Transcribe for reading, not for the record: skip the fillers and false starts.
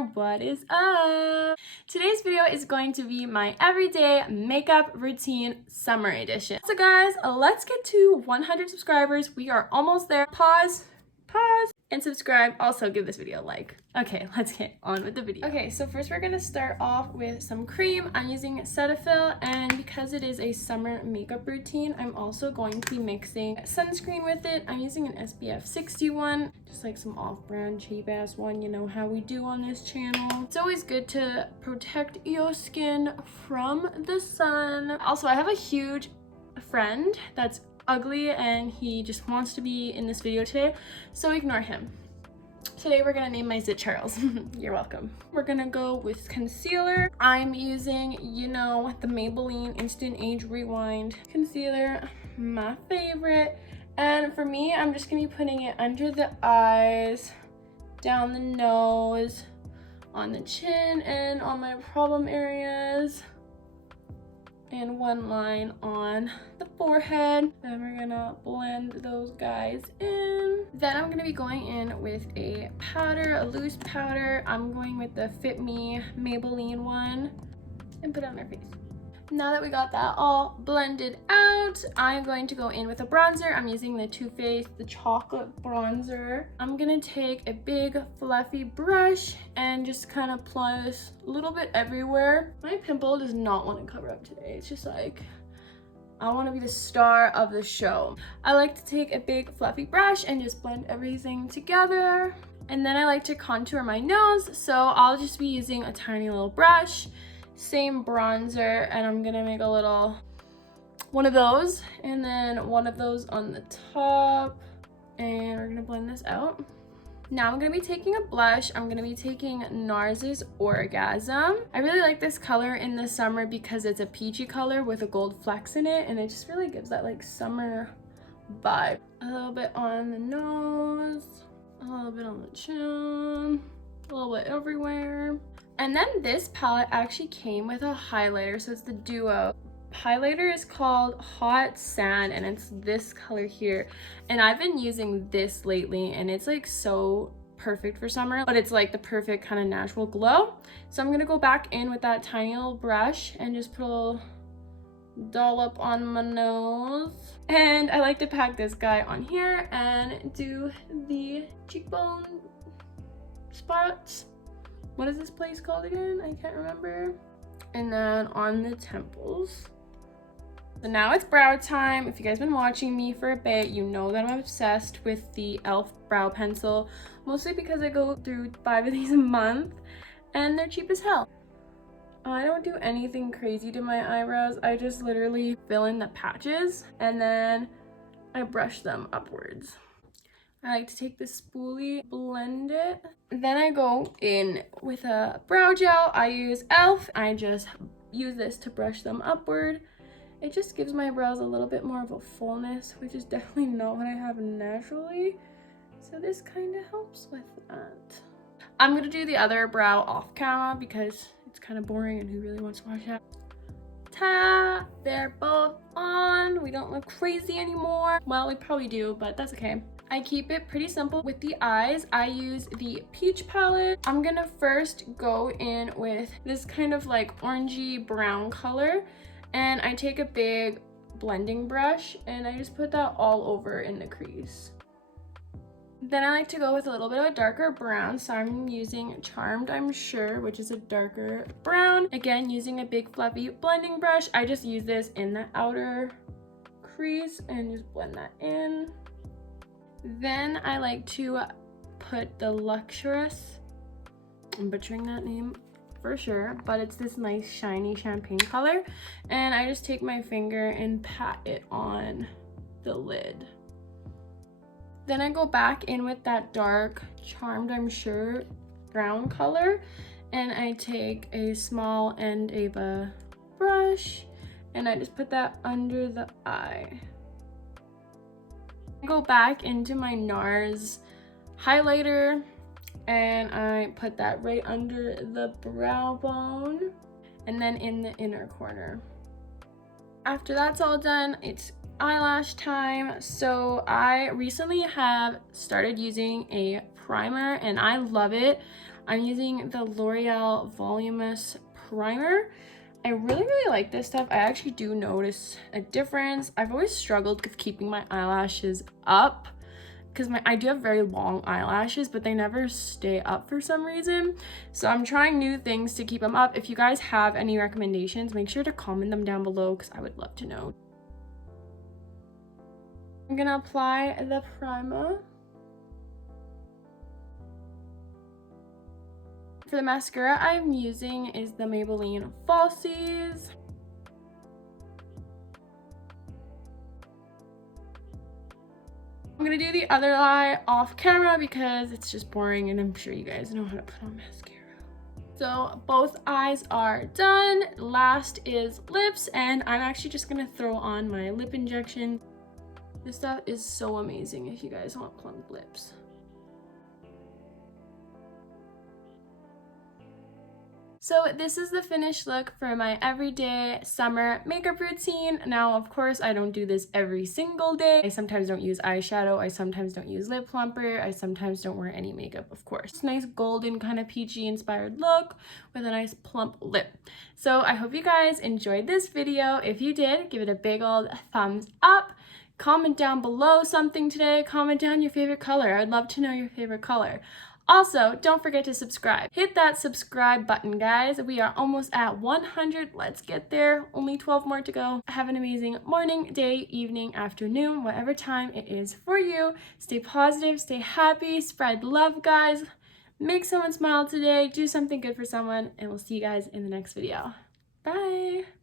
here. What is up? Today's video is going to be my everyday makeup routine summer edition. So guys, let's get to 100 subscribers. We are almost there. Pause, and subscribe. Also give this video a like. Okay, let's get on with the video. Okay, so first we're gonna start off with some cream. I'm using Cetaphil, and because it is a summer makeup routine, I'm also going to be mixing sunscreen with it. I'm using an SPF 61, just like some off-brand cheap ass one, you know how we do on this channel. It's always good to protect your skin from the sun. Also, I have a huge friend that's ugly and he just wants to be in this video today, so ignore him. Today we're gonna name my zit Charles. You're welcome. We're gonna go with concealer. I'm using, you know, the Maybelline Instant Age Rewind concealer, my favorite. And for me, I'm just gonna be putting it under the eyes, down the nose, on the chin, and on my problem areas, and one line on the forehead. Then we're gonna blend those guys in. Then I'm gonna be going in with a powder, a loose powder. I'm going with the Fit Me Maybelline one, and put it on our face. Now that we got that all blended out, I'm going to go in with a bronzer. I'm using the Too Faced, the chocolate bronzer. I'm gonna take a big fluffy brush and just kind of apply this a little bit everywhere. My pimple does not want to cover up today. It's just like, I want to be the star of the show. I like to take a big fluffy brush and just blend everything together. And then I like to contour my nose, so I'll just be using a tiny little brush. Same bronzer, and I'm gonna make a little one of those and then one of those on the top, and we're gonna blend this out. Now I'm gonna be taking a blush. I'm gonna be taking NARS's Orgasm. I really like this color in the summer because it's a peachy color with a gold flecks in it, and it just really gives that like summer vibe. A little bit on the nose, a little bit on the chin, a little bit everywhere. And then this palette actually came with a highlighter, so it's the Duo. Highlighter is called Hot Sand, and it's this color here. And I've been using this lately, and it's like so perfect for summer, but it's like the perfect kind of natural glow. So I'm gonna go back in with that tiny little brush and just put a little dollop on my nose. And I like to pack this guy on here and do the cheekbone spots. What is this place called again? I can't remember. And then on the temples. So now it's brow time. If you guys been watching me for a bit, you know that I'm obsessed with the e.l.f. brow pencil, mostly because I go through 5 of these a month and they're cheap as hell. I don't do anything crazy to my eyebrows. I just literally fill in the patches and then I brush them upwards. I like to take this spoolie, blend it. Then I go in with a brow gel. I use e.l.f. I just use this to brush them upward. It just gives my brows a little bit more of a fullness, which is definitely not what I have naturally. So this kind of helps with that. I'm gonna do the other brow off camera because it's kind of boring and who really wants to watch that? Ta-da! They're both on. We don't look crazy anymore. Well, we probably do, but that's okay. I keep it pretty simple with the eyes. I use the Peach palette. I'm gonna first go in with this kind of like orangey brown color, and I take a big blending brush and I just put that all over in the crease. Then I like to go with a little bit of a darker brown, so I'm using Charmed, I'm Sure, which is a darker brown. Again, using a big fluffy blending brush. I just use this in the outer crease and just blend that in. Then I like to put the Luxurious, I'm butchering that name for sure, but it's this nice shiny champagne color, and I just take my finger and pat it on the lid. Then I go back in with that dark Charmed, I'm Sure brown color, and I take a small end of a brush and I just put that under the eye. Go back into my NARS highlighter and I put that right under the brow bone and then in the inner corner. After that's all done, it's eyelash time. So I recently have started using a primer and I love it. I'm using the L'Oreal Voluminous Primer. I really like this stuff. I actually do notice a difference. I've always struggled with keeping my eyelashes up because I do have very long eyelashes, but they never stay up for some reason. So I'm trying new things to keep them up. If you guys have any recommendations, make sure to comment them down below because I would love to know. I'm gonna apply the primer. For the mascara I'm using is the Maybelline Falsies. I'm gonna do the other eye off camera because it's just boring and I'm sure you guys know how to put on mascara. So both eyes are done. Last is lips, and I'm actually just gonna throw on my lip injection. This stuff is so amazing if you guys want plump lips. So this is the finished look for my everyday summer makeup routine. Now, of course, I don't do this every single day. I sometimes don't use eyeshadow. I sometimes don't use lip plumper. I sometimes don't wear any makeup, of course. It's a nice golden kind of peachy inspired look with a nice plump lip. So I hope you guys enjoyed this video. If you did, give it a big old thumbs up. Comment down below something today. Comment down your favorite color. I'd love to know your favorite color. Also, don't forget to subscribe. Hit that subscribe button, guys. We are almost at 100. Let's get there. Only 12 more to go. Have an amazing morning, day, evening, afternoon, whatever time it is for you. Stay positive, stay happy, spread love, guys. Make someone smile today. Do something good for someone, and we'll see you guys in the next video. Bye.